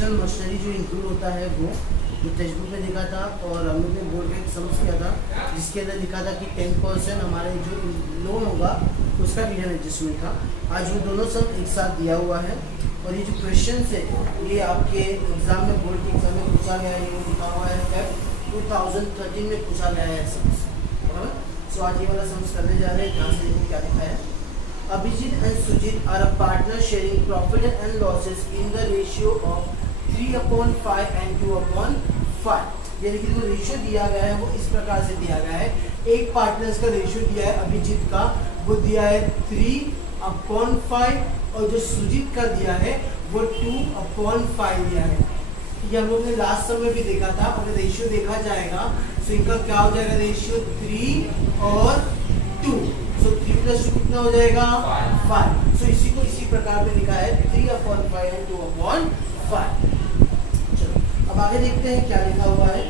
Professional machinery जो include होता है वो जो टेक्स्ट बुक में लिखा था, और हम लोग ने बोर्ड में समझ किया था जिसके अंदर लिखा था कि 10% हमारे जो लोन होगा उसका रीजन एडजस्टमेंट था। आज वो दोनों सम एक साथ दिया हुआ है, और ये जो क्वेश्चन है ये आपके एग्ज़ाम में, बोर्ड के एग्जाम में पूछा गया है। ये लिखा हुआ है Feb 2013 में पूछा गया है सम्स, बराबर। सो आज ये वाला सम्स करने जा रहे हैं। ध्यान से देखो क्या लिखा है। Abhijit and Sujit are a partner sharing profit and losses in the ratio of 3/5 and 2/5। यानी कि जो रेशियो दिया गया है वो इस प्रकार से दिया गया है। एक पार्टनर्स का रेशियो दिया है अभिजीत का, वो दिया है 3/5, और जो सुजीत का दिया है वो 2/5 दिया है। ये हम लोग ने लास्ट समय में भी देखा था। अगर रेशियो देखा जाएगा तो इनका क्या हो जाएगा, रेशियो 3 और 2। सो 3 + 2 कितना हो जाएगा, 5। सो इसी को इसी प्रकार में लिखा है 3/5 and 2/5। चलो अब आगे देखते हैं क्या लिखा हुआ है।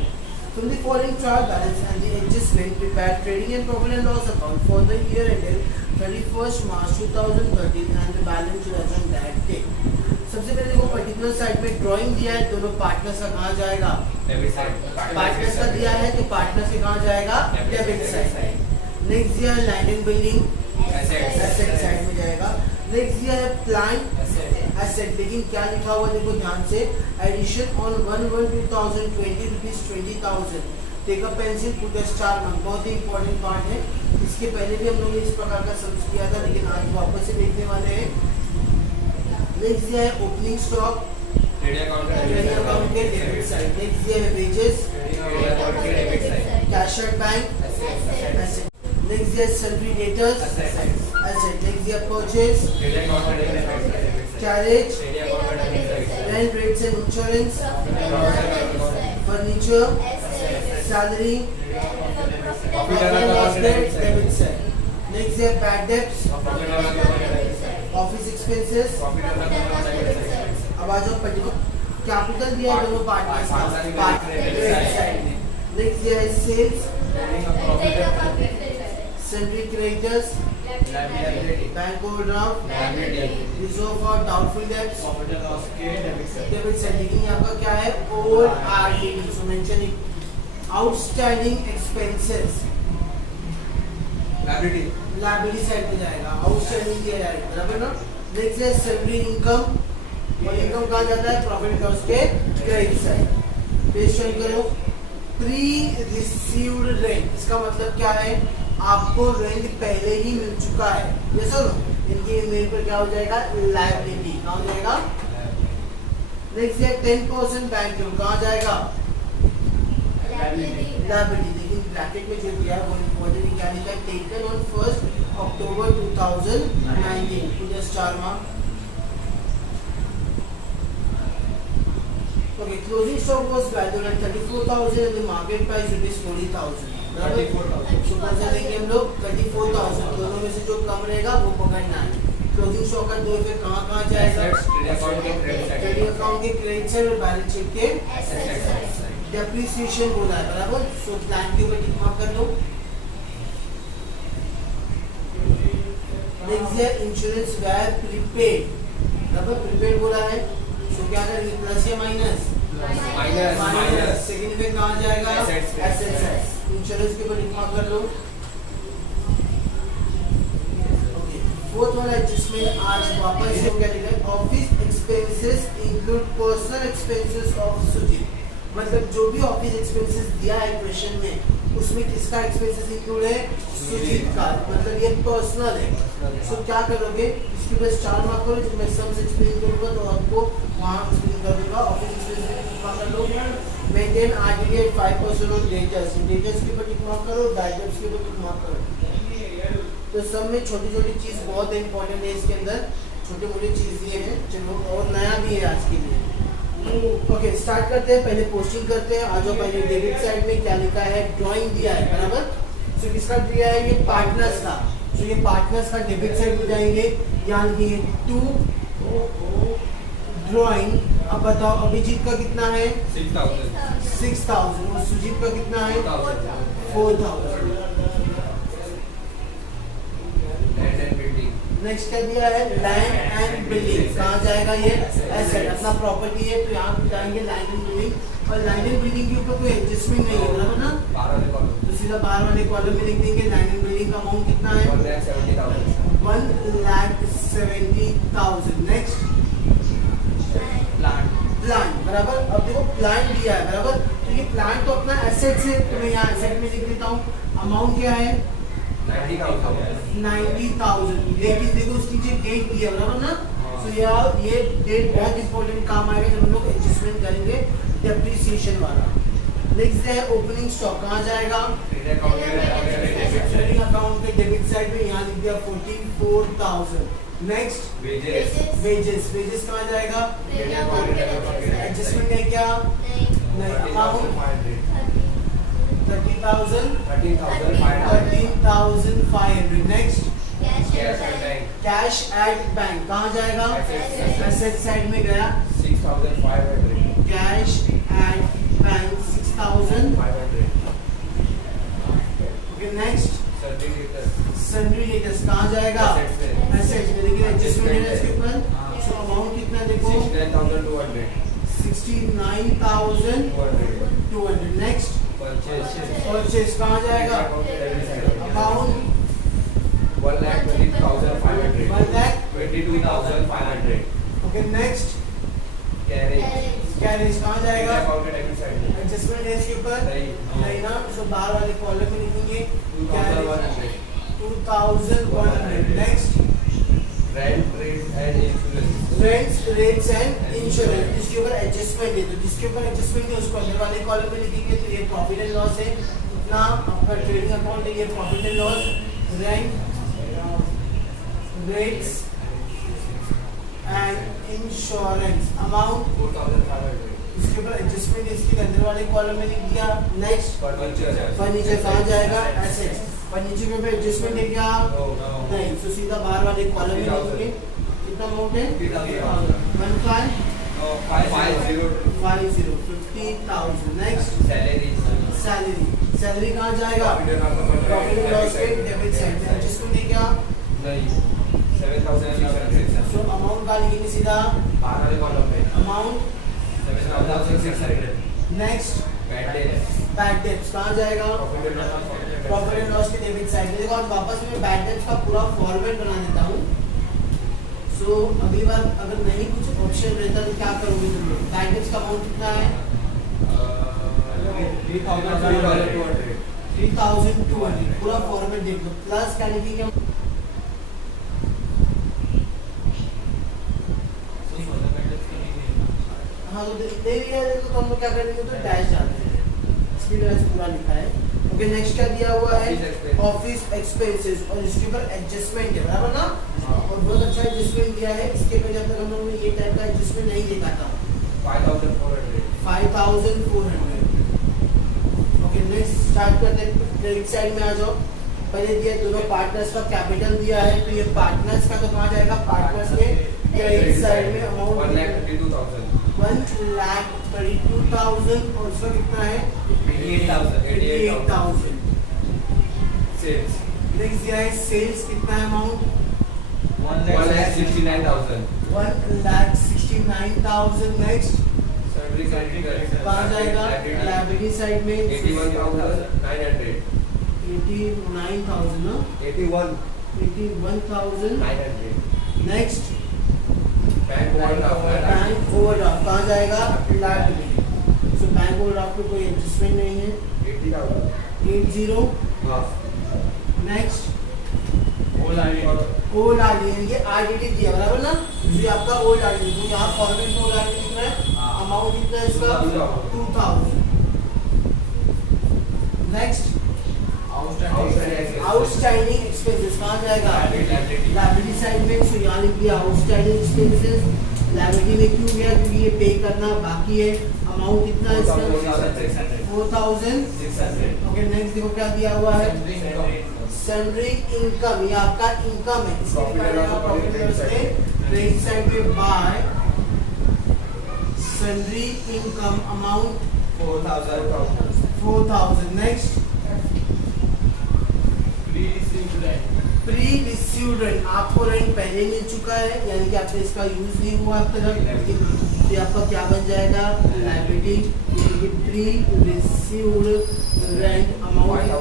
From the following trial balance and the adjustment, prepare trading and profit and loss account for the year ended 31st March 2013 and the balance as on that date। सबसे पहले देखो पर्टिकुलर साइड में ड्राइंग दिया है, दोनों partners का कहाँ जाएगा, डेबिट साइड। पार्टनर्स का दिया है तो पार्टनर्स के कहाँ जाएगा, डेबिट साइड। नेक्स्ट दिया है land and building, asset side में जाएगा। नेक्स्ट दिया है प्लांट एसेट, लेकिन क्या लिखा हुआ देखो ध्यान से, addition on 1/1/2020 rupees 20,000। Take a pencil put a star mark, बहुत ही इंपॉर्टेंट पार्ट है। इसके पहले भी हम लोग ने इस प्रकार का समझ किया था, लेकिन आज वापस से देखने वाले हैं। नेक्स्ट दिया है ओपनिंग स्टॉक, ट्रेडिंग अकाउंट के डेबिट साइड। नेक्स्ट दिया है wages, cash at bank, asset. Next दिया है सैलरी डेटर्स, एसेट। नेक्स्ट दिया purchase, carriage, rent, rates and insurance, furniture, salary, debit side. Next दिया बैड डेब्ट्स, ऑफिस एक्सपेंसेस। अब आ जाओ particular capital दिया है दोनों पार्टनर्स का, क्रेडिट साइड में। नेक्स्ट दिया है sales, salary creditors, bank overdraft, reserve for doubtful debts, debit side. लेकिन यहाँ का क्या है, old RDD, so mention it. Outstanding expenses, liability side में जाएगा, आउटस्टैंडिंग दिया जाएगा, बराबर ना। नेक्स्ट है सैलरी इनकम, और इनकम कहाँ जाता है, प्रॉफिट लॉस के क्रेडिट साइड। पेज चेक करो। प्री रिसीव्ड रेंट, इसका मतलब क्या है, आपको रेंट पहले ही मिल चुका है, ये सर इनके मेल पर क्या हो जाएगा, लायबिलिटी कहाँ हो जाएगा। नेक्स्ट है 10% बैंक लोन, कहाँ जाएगा, लायबिलिटी। लेकिन ब्रैकेट में जो दिया है वो इम्पोर्टेंट क्या लिखा है, taken on 1 October 2019 to the star mark. Okay, closing stock was valued at 34,000 and the market price is 40,000। 34,000। So कौन सा लेंगे हम लोग, 34,000। दोनों में से जो कम रहेगा वो पकड़ना है। क्लोजिंग स्टॉक का दो फिर कहाँ जाएगा, ट्रेडिंग अकाउंट के क्रेडिट साइड और बैलेंस शीट के एसेट साइड। डेप्रिसिएशन बोला है, बराबर। सो प्लान के ऊपर टिक मार्क कर दो। नेक्स्ट है इंश्योरेंस वेयर प्रीपेड, बराबर, प्रीपेड बोला है। सो क्या करेंगे, प्लस या माइनस, माइनस। सेकंड पे कहाँ जाएगा, एसेट साइड। इंश्योरेंस के ऊपर टिक मार्क कर लो। ओके, फोर्थ वाला एडजस्टमेंट आज वापस से क्या लिखा है, office expenses include personal expenses of Sujit. मतलब जो भी ऑफिस एक्सपेंसेस दिया है क्वेश्चन में, उसमें किसका एक्सपेंसेस इंक्लूड है, सुजीत का, मतलब ये पर्सनल है। सो क्या करोगे, इसके ऊपर स्टार मार्क करो। जब मैं सम्स एक्सप्लेन करूंगा तो आपको वहाँ एक्सप्लेन कर दूंगा। ऑफिस एक्सपेंसेस टिक मार्क कर लो। Maintain RTD at 5% on debtors, debtors के ऊपर टिक मार्क करो, बैड डेब्ट्स के ऊपर टिक मार्क करो। तो सब में छोटी छोटी चीज़ बहुत इंपॉर्टेंट है, इसके अंदर छोटे मोटे चीज़ दिए हैं। चलो और नया भी है आज के लिए। ओके, स्टार्ट करते हैं। पहले पोस्टिंग करते हैं। आ जाओ, पहले डेबिट साइड में क्या लिखा है, ड्राइंग दिया है, बराबर। सो किसका दिया है, ये पार्टनर्स का। सो ये पार्टनर्स का डेबिट साइड में जाएंगे, यहाँ लिखेंगे 2 ड्राइंग। अब बताओ अभिजीत का कितना है, 6,000 और सुजीत का कितना है, 4,000। नेक्स्ट क्या दिया है, लैंड एंड बिल्डिंग, कहाँ जाएगा ये, एसेट, अपना प्रॉपर्टी है तो यहाँ पे जाएंगे लैंड एंड बिल्डिंग, और लैंड एंड बिल्डिंग के ऊपर कोई एडजस्टमेंट नहीं है, बराबर ना, तो सीधा बाहर वाले कॉलम में लिख देंगे लैंड एंड बिल्डिंग का अमाउंट कितना है, 1,70,000। नेक्स्ट प्लांट, बराबर। अब देखो प्लांट दिया है, बराबर, तो ये प्लांट तो अपना एसेट से, तो मैं यहाँ एसेट में लिख देता हूँ, अमाउंट क्या है 90,000, लेकिन देखो उसकी जो डेट दिया है, बराबर ना, तो यार ये डेट बहुत इंपॉर्टेंट काम आएगा जब हम लोग एडजस्टमेंट करेंगे डेप्रिसिएशन वाला। नेक्स्ट है ओपनिंग स्टॉक, कहाँ जाएगा, ट्रेडिंग अकाउंट के डेबिट साइड में, यहाँ लिख दिया 44,000। नेक्स्ट वेजेस कहाँ जाएगा, एडजस्टमेंट है क्या, नहीं, amount 13,500। Next cash at bank, कहाँ जाएगा, एसेट साइड में गया, 6,500। Cash at bank 6,500। Okay next sundry debtors, कहाँ जाएगा, एसेट्स में, लेकिन एडजस्टमेंट डेटर्स के ऊपर, सो अमाउंट कितना देखो 69,200। नेक्स्ट परचेज, कहाँ जाएगा, अमाउंट 1,22,500। ओके नेक्स्ट कैरेज, कहाँ जाएगा, एडजस्टमेंट डेट्स के ऊपर नहीं ना, सो बाहर वाले कॉलम में लिखेंगे 2,100। Next rents rates and insurance, जिसके ऊपर एडजस्टमेंट है, तो जिसके ऊपर एडजस्टमेंट है उसको अंदर वाले कॉलम में लिखेंगे, तो ये प्रॉफिट एंड लॉस है, इतना आपका ट्रेडिंग अकाउंट है, ये profit and loss, rent rates and insurance, amount 4,500। इसके ऊपर एडजस्टमेंट इसके अंदर वाले कॉलम में लिख दिया। नेक्स्ट फर्नीचर, कहाँ जाएगा, एसेट्स, फर्नीचर के ऊपर एडजस्टमेंट है क्या, नहीं, तो सीधा बाहर वाले कॉलम में लिखेंगे, कितना अमाउंट है 50,000। नेक्स्ट सैलरी कहाँ जाएगा, प्रॉफिट एंड लॉस के डेबिट साइड में, एडजस्टमेंट है क्या, नहीं, 7,600। सो अमाउंट का लिखेंगे सीधा, अमाउंट 7,600। नेक्स्ट बैड डेब्ट्स, कहाँ जाएगा, प्रॉफिट एंड लॉस के डेबिट साइड में। देखो वापस मैं बैड डेब्ट्स का पूरा फॉर्मेट बना देता हूँ, सो अगली बार अगर नहीं कुछ ऑप्शन रहता तो क्या करोगे तुम लोग, बैड डेब्ट्स का अमाउंट कितना है 3,200, पूरा फॉर्मेट देख लो, प्लस क्या लिखेंगे, हाँ तो दे दिया है तो हम लोग क्या करेंगे, तो डैश डालते हैं, इसके लिए पूरा लिखा है। ओके नेक्स्ट क्या दिया हुआ है, ऑफिस एक्सपेंसेस, और इसके ऊपर एडजस्टमेंट है, बराबर ना, और बहुत अच्छा एडजस्टमेंट दिया है, इसके पहले जब तक हम लोगों ने ये टाइप का एडजस्टमेंट नहीं देखा था, 5,400। ओके नेक्स्ट स्टार्ट करते हैं, क्रेडिट साइड में आ जाओ, पहले दिया दोनों पार्टनर्स का कैपिटल दिया है, तो ये पार्टनर्स का तो कहाँ जाएगा, पार्टनर्स के क्रेडिट साइड में अमाउंट 1,32,000। 1,32,000, और उसका कितना है 88,000। सेल्स नेक्स्ट दिया है सेल्स, कितना है अमाउंट 1,69,000। 1,69,000। नेक्स्ट कहाँ जाएगा, लायबिलिटी साइड में 81,900। 89,000 ना, 81,900। नेक्स्ट बैंक ओवरड्राफ्ट, कहाँ जाएगा, लायबिलिटी, सो बैंक ओवरड्राफ्ट पे कोई एडजस्टमेंट नहीं है, 80। नेक्स्ट ओल्ड आरडीडी, ये आरडीडी दिया, बराबर ना, ये आपका ओल्ड आरडीडी, तो यहाँ फॉर्मेट में ओल्ड आरडीडी कितना है, अमाउंट कितना है इसका 2,000। नेक्स्ट आउटस्टैंडिंग एक्सपेंसेस, कहाँ जाएगा, लायबिलिटी साइड में, सो यहाँ लिख दिया आउटस्टैंडिंग एक्सपेंसेस, लायबिलिटी में क्यों गया, क्योंकि ये पे करना बाकी है, अमाउंट कितना है इसका 4,600। ओके नेक्स्ट देखो क्या दिया हुआ है, सैलरी इनकम, ये आपका इनकम है, इसके प्रॉफिट लॉस के क्रेडिट साइड में by salary income amount 4,000। Next pre received rent, आपको रेंट पहले मिल चुका है, यानी कि आपने इसका यूज नहीं हुआ अब तक, तो आपका क्या बन जाएगा liability. Pre received rent amount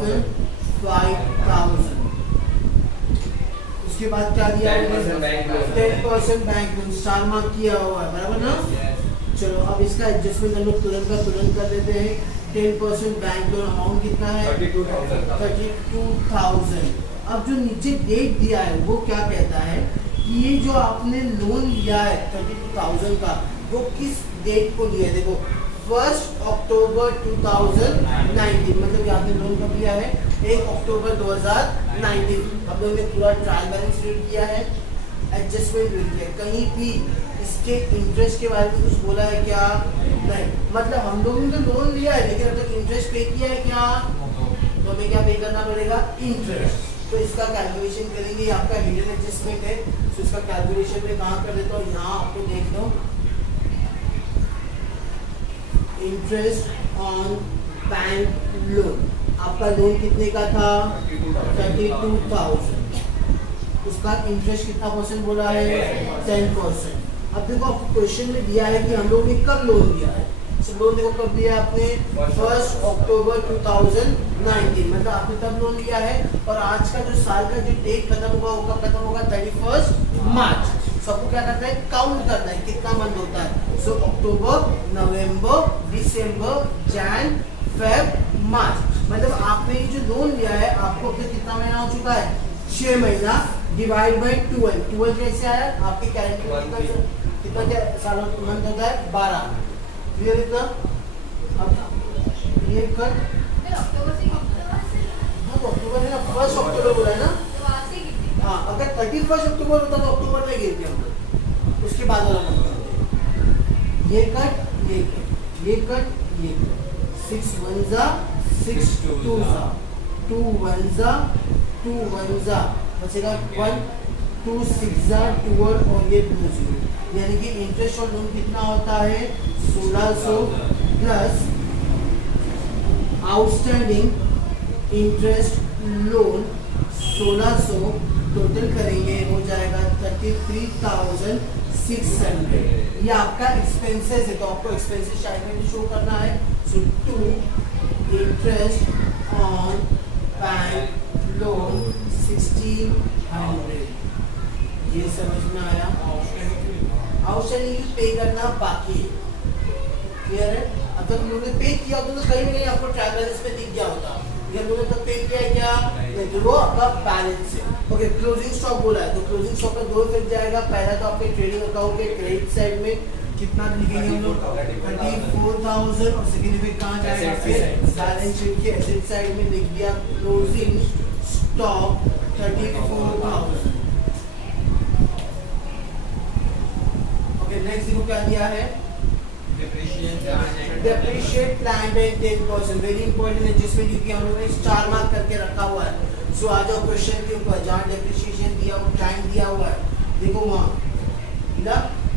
5000। उसके बाद क्या दिया है 10% बैंक लोन, स्टार मार्क किया हुआ है, बराबर ना। चलो अब इसका एडजस्टमेंट हम लोग तुरंत कर देते हैं। 10% बैंक लोन अमाउंट कितना है 32,000। अब जो नीचे डेट दिया है वो क्या कहता है कि ये जो आपने लोन लिया है 32,000 का, वो किस डेट को लिया है। देखो 1 अक्टूबर 2019, मतलब कि आपने लोन कब लिया है 1 अक्टूबर 2019। हम लोग ने पूरा ट्रायल बैलेंस रीड किया है, एडजस्टमेंट रीड किया, कहीं भी इसके इंटरेस्ट के बारे में कुछ बोला है क्या नहीं। मतलब हम लोगों ने तो लोन लिया है लेकिन अब तक इंटरेस्ट पे किया है क्या, तो हमें क्या पे करना पड़ेगा इंटरेस्ट। तो इसका कैलकुलेशन करेंगे, ये आपका हिडन एडजस्टमेंट है, तो इसका कैलकुलेशन में कहाँ कर देता हूँ, यहाँ आपको देख लो इंटरेस्ट ऑन बैंक लोन। आपका लोन कितने का था 32,000, उसका इंटरेस्ट कितना परसेंट बोला है 10%। अब देखो आपको क्वेश्चन में दिया है कि हम लोग ने कब लोन लिया है, तो लोन देखो कब लिया आपने 1 अक्टूबर 2019, मतलब आपने तब लोन लिया है। और आज का जो साल का जो डेट खत्म होगा वो कब खत्म होगा 31 मार्च। सबको क्या करना है काउंट करना है कितना मंथ होता है। सो अक्टूबर, नवंबर, दिसंबर, जैन, फेब, मार्च, मतलब आपने ये जो लोन लिया है आपको अब तक कितना महीना हो चुका है 6 महीना डिवाइड बाई 12 कैसे आया आपके कैलेंडर कितना क्या साल मंथ होता है 12। क्लियर इतना। अब ये कर तो अक्टूबर है ना 1 अक्टूबर बोला है ना। हाँ अगर 31 अक्टूबर होता तो अक्टूबर में गिर गया हम लोग, उसके बाद वाला मंथ ये कट ये कट ये कट ये कट 6 1 जा 6 2 जा 2 1 जा 2 1 जा बचेगा 1 2 6 जा 2 और ये 2 0, यानी कि इंटरेस्ट और लोन कितना होता है 1600 plus outstanding interest loan 1600, total करेंगे हो जाएगा 33,600। ये आपका एक्सपेंसेस है, तो आपको एक्सपेंसेस साइड में भी शो करना है। सो 2 इंटरेस्ट ऑन बैंक लोन 1600, ये समझ में आया। आउटस्टैंडिंग पे करना बाकी, क्लियर है। अब तक लोगों ने पे किया तो कहीं ना कहीं आपको ट्रायल बैलेंस में दिख गया होता, ये लोगों ने पे किया है क्या नहीं, तो वो आपका बैलेंस है। ओके क्लोजिंग स्टॉक बोला है, तो क्लोजिंग स्टॉक का 2 इफेक्ट जाएगा। पहला तो आपके ट्रेडिंग अकाउंट के क्रेडिट साइड में कितना लिखेंगे हम लोग 34,000, और सेकंड इफेक्ट कहाँ जाएगा फिर बैलेंस शीट के एसेट साइड में लिख दिया क्लोजिंग स्टॉक 34,000। ओके नेक्स्ट देखो क्या दिया है depreciate plan and 10%, very important है जिसमें क्योंकि हम लोगों ने स्टार मार्क करके रखा हुआ है। सो आ जाओ क्वेश्चन के ऊपर, जहाँ डेप्रिशिएशन दिया हुआ टाइम दिया हुआ है देखो वहाँ,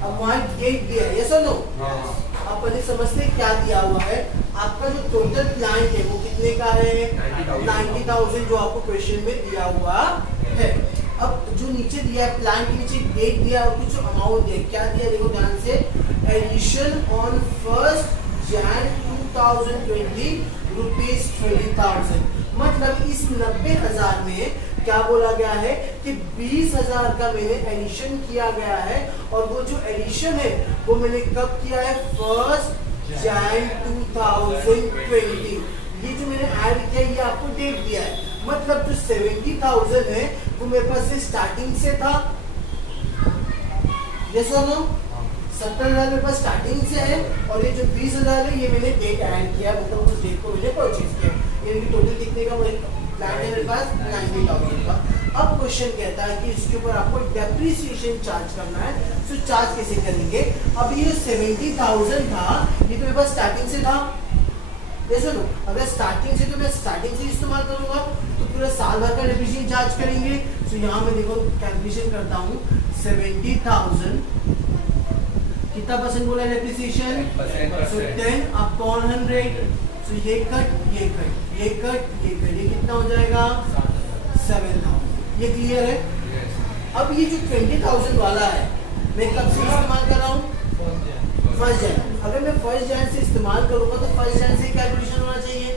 अब वहाँ डेट दिया है, यस और नो। आप पहले समझते क्या दिया हुआ है। आपका जो टोटल प्लान है वो कितने का है 90,000, जो आपको क्वेश्चन में दिया हुआ है। अब जो नीचे दिया है प्लान के नीचे डेट दिया और कुछ अमाउंट दिया, क्या दिया देखो ध्यान से, एडिशन ऑन 1 Jan 2020 रुपीज 20,000, मतलब इस 90,000 में क्या बोला गया है कि 20,000 का मैंने एडिशन किया गया है, और वो जो एडिशन है वो मैंने कब किया है 1 Jan 2020। ये जो मैंने ऐड किया ये आपको डेट दिया है, मतलब जो 70,000 है वो मेरे पास से स्टार्टिंग से था, यस और नो। 70,000 मेरे पास स्टार्टिंग से है, और ये जो 20,000 है ये मैंने डेट ऐड किया, मतलब उस डेट को मैंने परचेज किया। ये टोटल कितने का प्लान है मेरे पास 90,000 का। अब क्वेश्चन कहता है कि इसके ऊपर आपको डेप्रिसिएशन चार्ज करना है, तो चार्ज कैसे करेंगे। अब ये 70,000 था ये तो मेरे पास स्टार्टिंग से था, जैसे लो अगर स्टार्टिंग से तो मैं स्टार्टिंग से इस्तेमाल करूंगा तो पूरा साल भर का डेप्रिसिएशन चार्ज करेंगे। तो यहाँ मैं देखो कैलकुलेशन करता हूँ 70,000 कितना परसेंट बोला डेप्रिसिएशन, सो 10/100, सो ये कट ये कट ये कट ये कट, ये कितना हो जाएगा 7,000। ये क्लियर है? Yes. अब ये जो 20,000 वाला है मैं कब से इस्तेमाल कर रहा हूँ? 1 जन। अगर मैं 1 जन से इस्तेमाल करूँगा तो 1 जन से कैलकुलेशन होना चाहिए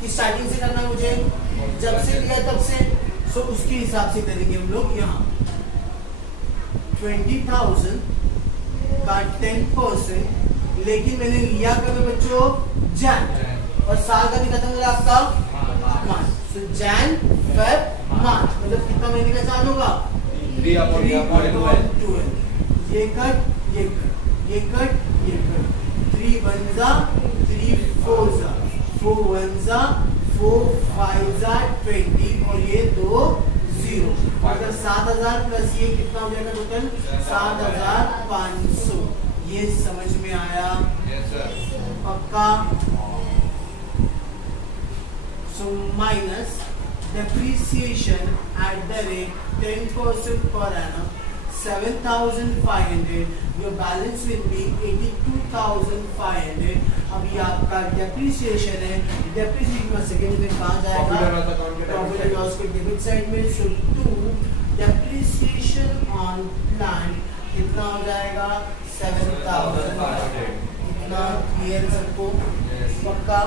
कि स्टार्टिंग से करना मुझे, जब से लिया तब से, सो उसके हिसाब से करेंगे हम लोग। यहाँ 20,000 का 10%, लेकिन मैंने लिया कब बच्चों? जन, और साल का भी खत्म हो गया आपका मार्च। सो जन फेब मार्च, मतलब कितना महीने का चार्ज होगा? 3/12. ये कट, ये कट, ये कट, ये कट, 3 1 जा 3 4 जा 4 1 जा 4 5 जा 20, और ये 2 0, मतलब 7,000 प्लस ये कितना हो जाएगा टोटल? 7,500। ये समझ में आया? Yes, sir. पक्का? So minus depreciation at the rate 10% per annum, 7,500. Your balance will be 82,500. अब ये आपका depreciation है, depreciation का सेकेंड में कहाँ जाएगा? Profit and loss account के Profit debit and loss के डेबिट साइड में। So 2 depreciation on plant कितना हो जाएगा? 7,500। इतना क्लियर सबको? Yes. पक्का?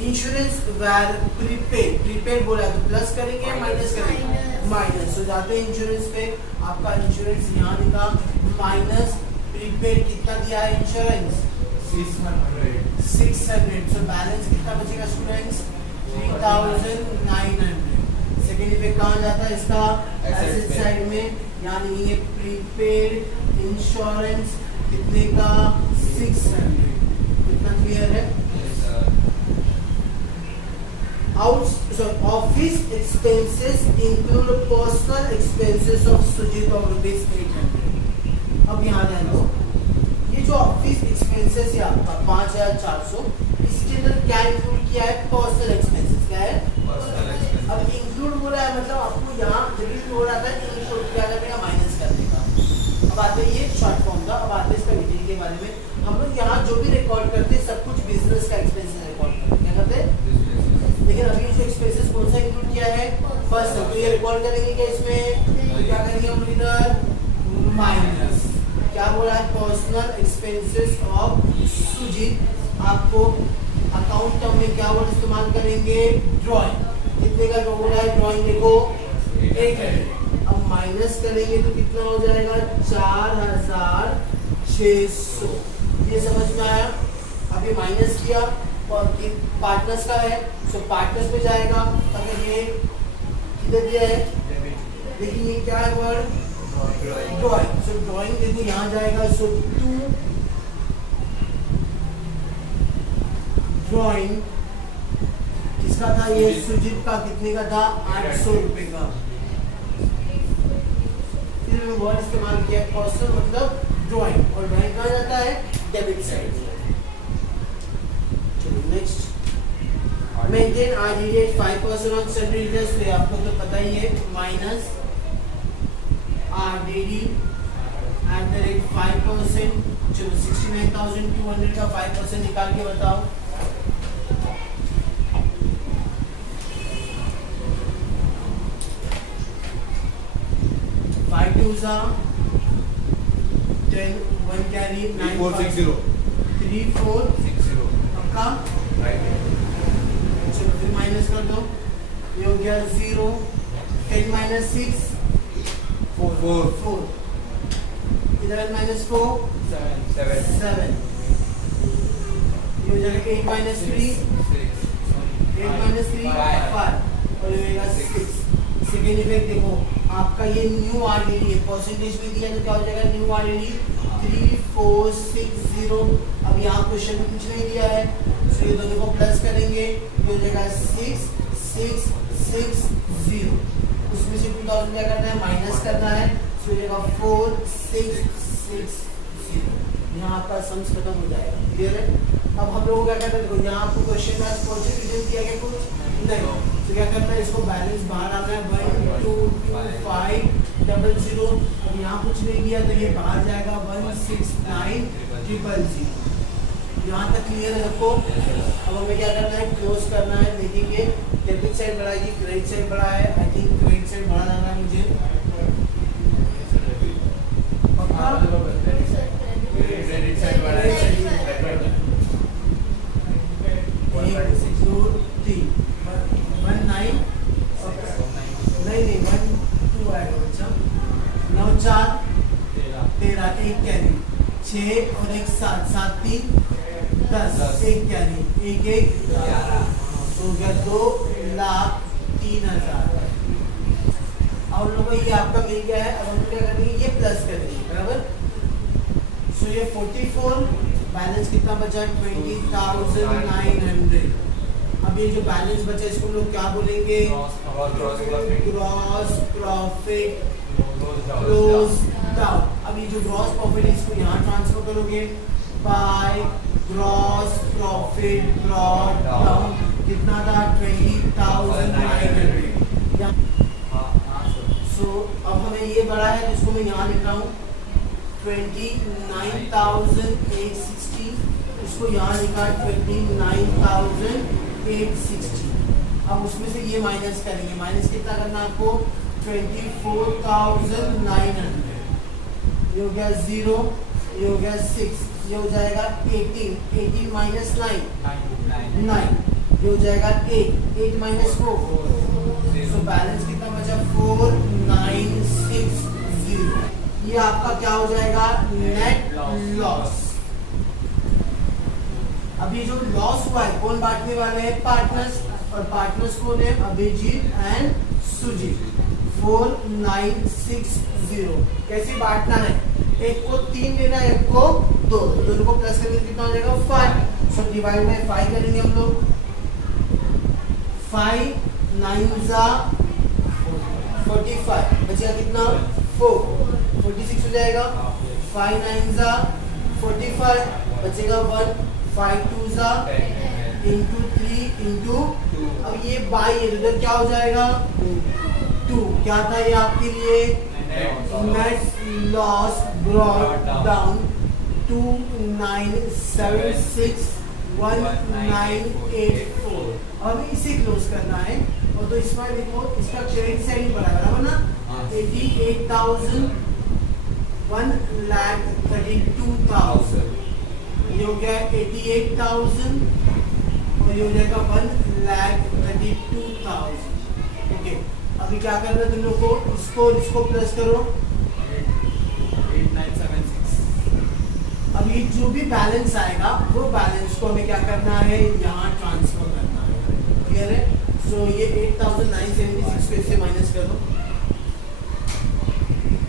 इंश्योरेंस वैर प्रीपेड, प्रीपेड बोला तो प्लस करेंगे या माइनस करेंगे? माइनस। तो जाते हैं इंश्योरेंस पे, आपका इंश्योरेंस यहाँ लिखा माइनस प्रीपेड, कितना दिया है इंश्योरेंस? 600। सो बैलेंस कितना बचेगा स्टूडेंट्स? 3,900। सेकेंड इफेक्ट कहाँ जाता है इसका? एसेट साइड में, यानी ये प्रीपेड इंश्योरेंस कितने का? 600। कितना क्लियर है? Office expenses include personal expenses of Sujit of ₹800। अब यहाँ ध्यान दो, ये जो ऑफिस एक्सपेंसेस है आपका 5,400, इसके अंदर क्या इंक्लूड किया है? Personal expenses. क्या है? Personal expense. अब इंक्लूड हो रहा है, मतलब आपको यहाँ जब हो रहा था इंक्लूड क्या करने का? माइनस करने का। अब आते हैं ये शॉर्ट फॉर्म का, अब आते हैं इसका डिटेल के बारे में। हम लोग यहाँ जो भी रिकॉर्ड करते हैं सब कुछ बिजनेस का एक्सपेंसेस रिकॉर्ड करते हैं। क्या करते हैं? लेकिन अभी जो एक्सपेंसेस कौन सा इंक्लूड किया है? पर्सनल। तो ये रिकॉर्ड करेंगे क्या इसमें? तो क्या करेंगे हम लोग इधर? माइनस। क्या बोला है? Personal expenses of Sujit. आपको अकाउंट टर्म में क्या वर्ड इस्तेमाल करेंगे? ड्राइंग। कितने का बोला है? ड्राइंग देखो 800। अब माइनस करेंगे तो कितना हो जाएगा? 4,600। ये समझ में आया? अभी माइनस किया और पार्टनर्स का है, सो पार्टनर्स में जाएगा। अगर ये किधर दिया है? लेकिन ये क्या है वर्ड? ड्राइंग। सो ड्राइंग देखो यहाँ जाएगा। सो 2 ड्राइंग किसका था? ये सुजीत का। कितने का था? 800 रुपए का। फिर में वर्ड इस्तेमाल किया पर्सनल, मतलब ड्राइंग, और ड्राइंग कहाँ जाता है? Debit side. Next, maintain RDD at 5% on sundry debtors। तो आपको तो पता ही है, minus RDD at the rate 5%। चलो 69,200 का 5% निकाल के बताओ। फाइव टू जा 10, 1 कैरी 3460. 3460 पक्का? चलो फिर माइनस कर दो, ये हो गया 0। 10 - 6 4। इधर -4 7। ये हो जाएगा 8 - 3 8 - 3 5, और ये होगा 6। सेकेंड इफेक्ट देखो, आपका ये न्यू RDD है, परसेंटेज में दिया तो क्या हो जाएगा? New RDD 3460। अब यहाँ क्वेश्चन में कुछ नहीं दिया है, तो ये दोनों को प्लस करेंगे, ये हो जाएगा 6660। उसमें से 2000 क्या करना है? माइनस करना है, तो हो जाएगा 4660। यहाँ आपका सम्स खत्म हो जाएगा। क्लियर है? अब हम लोग क्या करते हैं? देखो यहाँ आपको क्वेश्चन में पॉजिटिव दिया गया कुछ नहीं, तो क्या करना है? इसको बैलेंस बाहर आना है 122500। अब यहाँ कुछ नहीं दिया तो ये बाहर जाएगा 169000। यहाँ तक क्लियर है सबको? अब हमें क्या करना है, क्लोज करना है। देखेंगे डेबिट साइड बढ़ा है कि क्रेडिट साइड बढ़ा है? आई थिंक क्रेडिट साइड बढ़ा जाना है मुझे। पक्का? क्रेडिट साइड बढ़ा है। 1 2 3 1 9 नहीं 1 2 ऐड हो अच्छा 9 4 13 एक कैरी 6 और 1 7 7 3 10 एक कैरी 1 1 हो गया 2,03,000। अब लोगों को ये आपका मिल गया है। अब हम क्या करेंगे, ये प्लस कर देंगे, बराबर। सो ये 44 बैलेंस कितना बचा, 20,900। अब ये जो बैलेंस बचा इसको हम लोग क्या बोलेंगे, ग्रॉस प्रॉफिट क्लोज डाउन। अब ये जो ग्रॉस प्रॉफिट है इसको यहाँ ट्रांसफर करोगे by gross profit brought down. कितना था, 20,900। सो अब हमें ये बड़ा है जिसको मैं यहाँ लिख रहा हूँ 29,860, इसको यहाँ लिखा 29,860। अब उसमें से ये माइनस करेंगे, माइनस कितना करना है आपको, 24,900। ये हो गया 0, ये हो गया 6, ये हो जाएगा 18, 18 माइनस 9 9, ये हो जाएगा 8 माइनस 4। सो बैलेंस कितना बचा, 4,960। ये आपका क्या हो जाएगा, नेट लॉस। अभी जो लॉस हुआ है कौन बांटने वाले हैं, पार्टनर्स। और पार्टनर्स कौन है, अभिजीत एंड सुजीत। 4,960। कैसे बांटना है, एक को 3 लेना है, एक को 2, तो दोनों को प्लस करके कितना हो जाएगा, 5। सो डिवाइड में 5 करेंगे हम लोग। 5 9 जा 45, बचेगा कितना, 4, 46 हो जाएगा। 5 9 जा 45, बचेगा 1, 5 2 जा इंटू 3 इंटू, अब ये बाई है इधर क्या हो जाएगा, 2। क्या था ये आपके लिए, नेट लॉस ब्रॉट डाउन 2,976,1,984। अब इसे क्लोज करना है। और तो इसमें देखो इसका क्रेडिट साइड ही बढ़ा, बराबर ना, 88,000 1,32,000। ये हो गया 88,000 और ये हो जाएगा 1,32,000। ओके, अभी क्या करना है तुम लोग को, इसको प्लस करो। 8976। अभी जो भी बैलेंस आएगा वो बैलेंस को हमें क्या करना है, यहाँ ट्रांसफर करना है। क्लियर है? सो ये 8,976 को इससे माइनस कर दो।